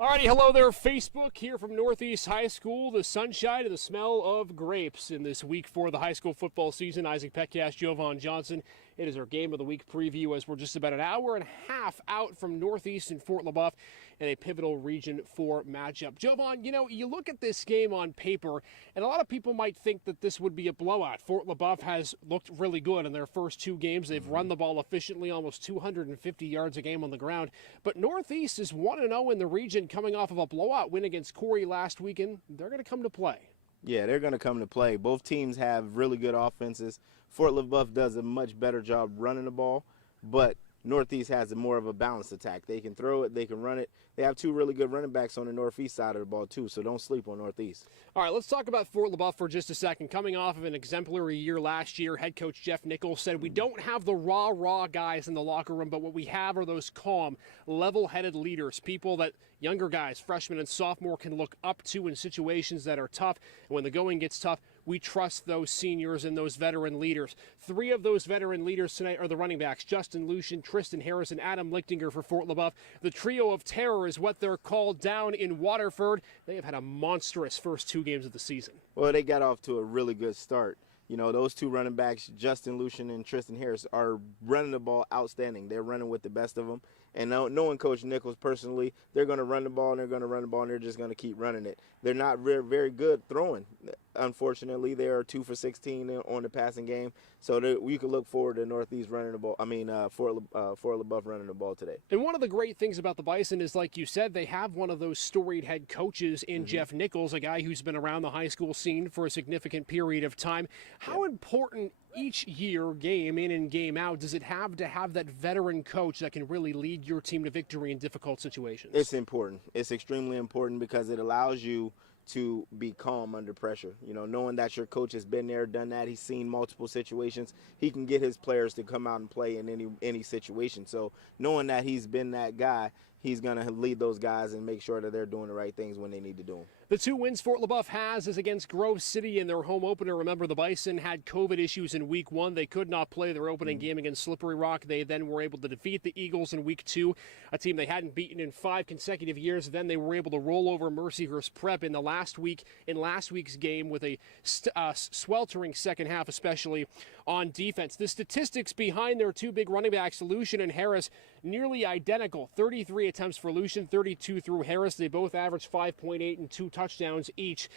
Alrighty, hello there, Facebook, here from Northeast High School. The sunshine and the smell of grapes in this week for the high school football season. Isaac Petcash, Jovan Johnson. It is our Game of the Week preview as we're just about an hour and a half out from Northeast and Fort LeBoeuf in a pivotal Region 4 matchup. Jovan, you look at this game on paper, and a lot of people might think that this would be a blowout. Fort LeBoeuf has looked really good in their first two games. They've run the ball efficiently, almost 250 yards a game on the ground. But Northeast is 1-0 in the region, coming off of a blowout win against Corey last weekend. They're going to come to play. Yeah, they're going to come to play. Both teams have really good offenses. Fort LeBoeuf does a much better job running the ball, but Northeast has more of a balanced attack. They can throw it, they can run it. They have two really good running backs on the Northeast side of the ball, too, so don't sleep on Northeast. All right, let's talk about Fort LeBoeuf for just a second. Coming off of an exemplary year last year, head coach Jeff Nichols said, we don't have the raw guys in the locker room, but what we have are those calm, level-headed leaders, people that younger guys, freshmen and sophomore, can look up to in situations that are tough. And when the going gets tough, we trust those seniors and those veteran leaders. Three of those veteran leaders tonight are the running backs, Justin Lucian, Tristan Harris, and Adam Lichtinger for Fort LeBoeuf. The trio of terror is what they're called down in Waterford. They have had a monstrous first two games of the season. Well, they got off to a really good start. Those two running backs, Justin Lucian and Tristan Harris, are running the ball outstanding. They're running with the best of them. And knowing Coach Nichols personally, they're going to run the ball, and they're just going to keep running it. They're not very good throwing. Unfortunately, they are 2 for 16 on the passing game. So we can look forward to Northeast running the ball. Fort LeBoeuf running the ball today. And one of the great things about the Bison is, like you said, they have one of those storied head coaches in Jeff Nichols, a guy who's been around the high school scene for a significant period of time. How important each year, game in and game out, does it have to have that veteran coach that can really lead your team to victory in difficult situations? It's important. It's extremely important because it allows you to be calm under pressure. Knowing that your coach has been there, done that, he's seen multiple situations, he can get his players to come out and play in any situation. So knowing that he's been that guy, he's going to lead those guys and make sure that they're doing the right things when they need to do them. The two wins Fort LeBoeuf has is against Grove City in their home opener. Remember, the Bison had COVID issues in Week 1. They could not play their opening game against Slippery Rock. They then were able to defeat the Eagles in Week 2, a team they hadn't beaten in 5 consecutive years. Then they were able to roll over Mercyhurst Prep in last week's game with a sweltering second half, especially on defense. The statistics behind their two big running backs, Lucian and Harris, nearly identical. 33 attempts for Lucian, 32 through Harris. They both averaged 5.8 and 2 touchdowns each.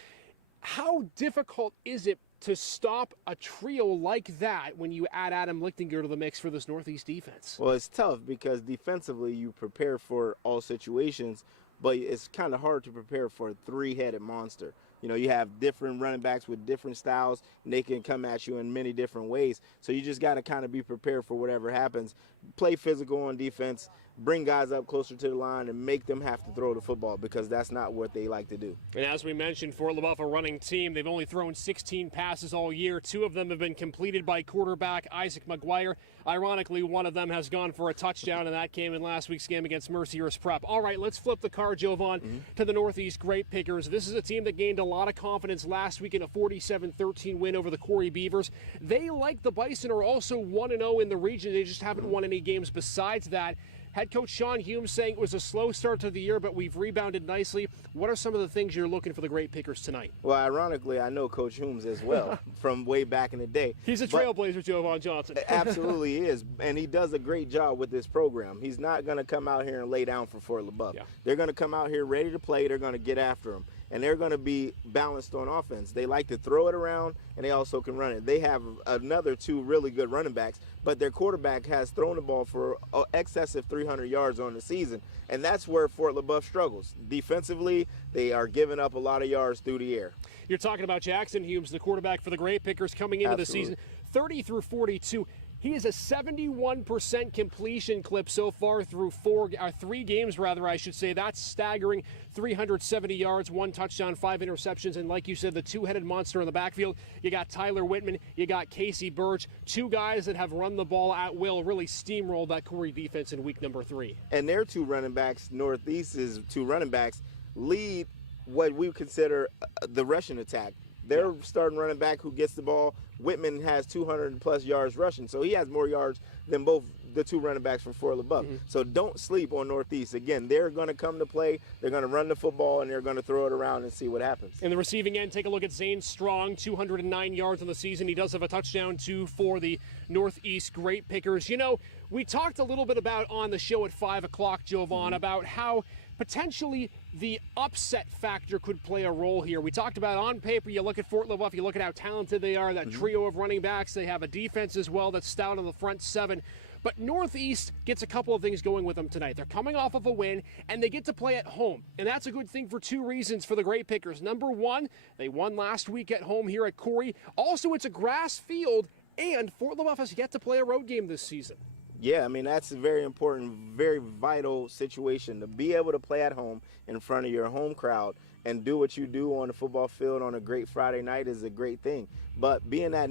How difficult is it to stop a trio like that when you add Adam Lichtinger to the mix for this Northeast defense? Well, it's tough because defensively you prepare for all situations, but it's kind of hard to prepare for a three-headed monster. You have different running backs with different styles, and they can come at you in many different ways. So you just got to kind of be prepared for whatever happens. Play physical on defense, bring guys up closer to the line, and make them have to throw the football because that's not what they like to do. And as we mentioned, Fort LeBoeuf, a running team. They've only thrown 16 passes all year. 2 of them have been completed by quarterback Isaac McGuire. Ironically, one of them has gone for a touchdown, and that came in last week's game against Mercyhurst Prep. All right, let's flip the card, Jovan, to the Northeast Grape Pickers. This is a team that gained a lot of confidence last week in a 47-13 win over the Corey Beavers. They, like the Bison, are also 1-0 in the region. They just haven't won any games besides that. Head coach Sean Hume saying it was a slow start to the year, but we've rebounded nicely. What are some of the things you're looking for the Grape Pickers tonight? Well, ironically, I know Coach Humes as well from way back in the day. He's a trailblazer, Jovan Johnson. Absolutely is, and he does a great job with this program. He's not going to come out here and lay down for Fort LeBoeuf. Yeah. They're going to come out here ready to play. They're going to get after him, and they're going to be balanced on offense. They like to throw it around, and they also can run it. They have another 2 really good running backs, but their quarterback has thrown the ball for excessive 300 yards on the season, and that's where Fort LeBoeuf struggles. Defensively, they are giving up a lot of yards through the air. You're talking about Jackson Humes, the quarterback for the Grape Pickers, coming into the season, 30 through 42. He is a 71% completion clip so far through 3 games, I should say. That's staggering. 370 yards, 1 touchdown, 5 interceptions, and like you said, the two-headed monster in the backfield. You got Tyler Whitman, you got Casey Birch, 2 guys that have run the ball at will, really steamrolled that Corey defense in week number 3. And their 2 running backs, Northeast's 2 running backs, lead what we consider the rushing attack. Their starting running back who gets the ball, Whitman has 200-plus yards rushing, so he has more yards than both the two running backs from Fort LeBoeuf. So don't sleep on Northeast. Again, they're going to come to play. They're going to run the football, and they're going to throw it around and see what happens. In the receiving end, take a look at Zane Strong, 209 yards on the season. He does have a touchdown, too, for the Northeast Great Pickers. You know, we talked a little bit about on the show at 5 o'clock, Jovan, about how potentially the upset factor could play a role here. We talked about on paper, you look at Fort LeBoeuf, you look at how talented they are, that trio of running backs. They have a defense as well that's stout on the front seven. But Northeast gets a couple of things going with them tonight. They're coming off of a win, and they get to play at home. And that's a good thing for two reasons for the Great Pickers. Number one, they won last week at home here at Corey. Also, it's a grass field, and Fort LeBoeuf has yet to play a road game this season. Yeah, I mean, that's a very important, very vital situation to be able to play at home in front of your home crowd and do what you do on the football field on a great Friday night is a great thing. But being that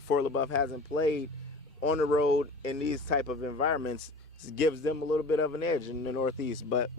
Fort LeBoeuf hasn't played on the road in these type of environments, gives them a little bit of an edge in the Northeast, but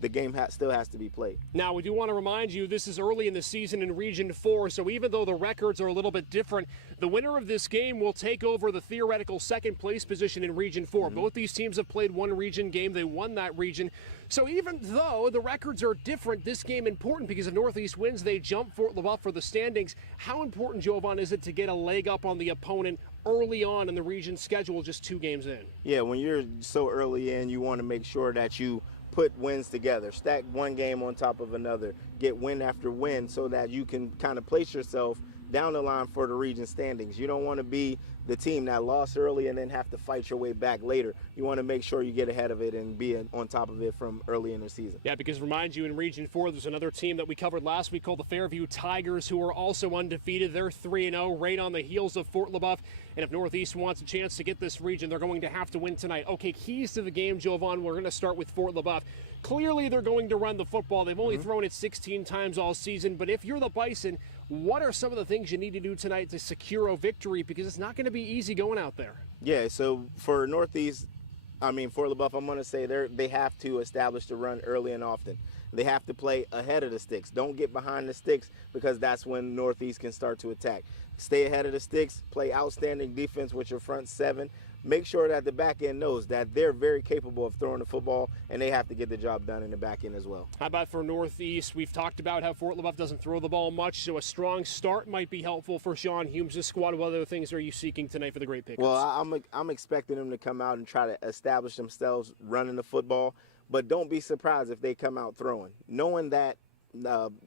the game still has to be played. Now, we do want to remind you, this is early in the season in Region 4, so even though the records are a little bit different, the winner of this game will take over the theoretical second place position in Region 4. Both these teams have played one region game. They won that region. So even though the records are different, this game important because if Northeast wins, they jump Fort LeBoeuf for the standings. How important, Jovan, is it to get a leg up on the opponent early on in the region schedule, just 2 games in? Yeah, when you're so early in, you want to make sure that you put wins together, stack one game on top of another, get win after win so that you can kind of place yourself down the line for the region standings. You don't want to be the team that lost early and then have to fight your way back later. You want to make sure you get ahead of it and be on top of it from early in the season. Yeah, because remind you, in Region 4, there's another team that we covered last week called the Fairview Tigers, who are also undefeated. They're 3-0, right on the heels of Fort LeBoeuf. And if Northeast wants a chance to get this region, they're going to have to win tonight. Okay, keys to the game, Jovan. We're going to start with Fort LeBoeuf. Clearly, they're going to run the football. They've only thrown it 16 times all season. But if you're the Bison, what are some of the things you need to do tonight to secure a victory? Because it's not going to be easy going out there. Yeah, so for Northeast, Fort LeBoeuf, I'm going to say they have to establish the run early and often. They have to play ahead of the sticks. Don't get behind the sticks because that's when Northeast can start to attack. Stay ahead of the sticks, play outstanding defense with your front seven. Make sure that the back end knows that they're very capable of throwing the football, and they have to get the job done in the back end as well. How about for Northeast? We've talked about how Fort LeBoeuf doesn't throw the ball much, so a strong start might be helpful for Sean Humes' squad. What other things are you seeking tonight for the Great Pickers? Well, I'm expecting them to come out and try to establish themselves running the football, but don't be surprised if they come out throwing. Knowing that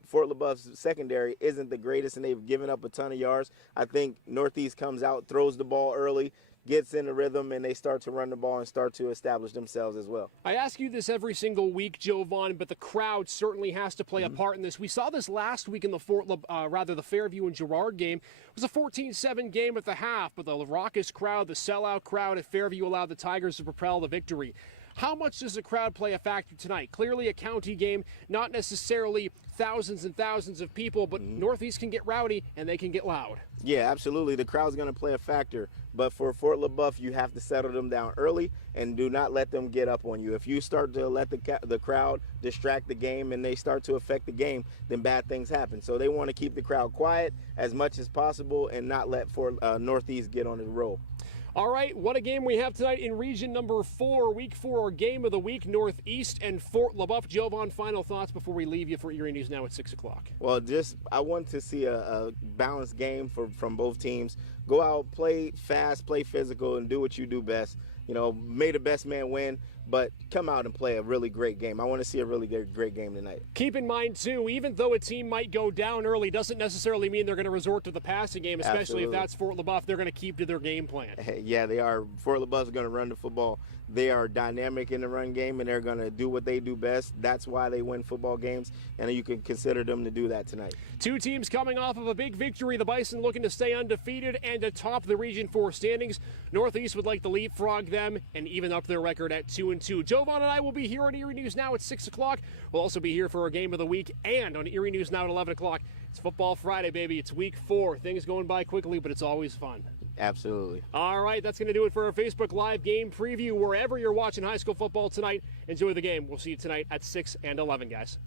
Fort LeBoeuf's secondary isn't the greatest and they've given up a ton of yards, I think Northeast comes out, throws the ball early, gets in the rhythm, and they start to run the ball and start to establish themselves as well. I ask you this every single week, Jovan, but the crowd certainly has to play a part in this. We saw this last week in the the Fairview and Girard game. It was a 14-7 game at the half, but the raucous crowd, the sellout crowd at Fairview allowed the Tigers to propel the victory. How much does the crowd play a factor tonight? Clearly a county game, not necessarily thousands and thousands of people, but Northeast can get rowdy and they can get loud. Yeah, absolutely. The crowd's going to play a factor. But for Fort LeBoeuf, you have to settle them down early and do not let them get up on you. If you start to let the crowd distract the game and they start to affect the game, then bad things happen. So they want to keep the crowd quiet as much as possible and not let Northeast get on the roll. All right, what a game we have tonight in Region number 4, Week 4, Game of the Week, Northeast and Fort LeBoeuf. Jovan, final thoughts before we leave you for Erie News Now at 6 o'clock. Well, I want to see a balanced game from both teams. Go out, play fast, play physical, and do what you do best. You know, may the best man win, but come out and play a really great game. I want to see a really great game tonight. Keep in mind, too, even though a team might go down early, doesn't necessarily mean they're going to resort to the passing game, especially if that's Fort LeBoeuf. They're going to keep to their game plan. Yeah, they are. Fort LeBoeuf's going to run the football. They are dynamic in the run game, and they're going to do what they do best. That's why they win football games, and you can consider them to do that tonight. Two teams coming off of a big victory. The Bison looking to stay undefeated and to top the Region 4 standings. Northeast would like to leapfrog them and even up their record at 2-2. Jovan and I will be here on Erie News Now at 6 o'clock. We'll also be here for our Game of the Week and on Erie News Now at 11 o'clock. It's Football Friday, baby. It's Week 4. Things going by quickly, but it's always fun. Absolutely. All right, that's going to do it for our Facebook Live game preview. Wherever you're watching high school football tonight, enjoy the game. We'll see you tonight at 6 and 11, guys.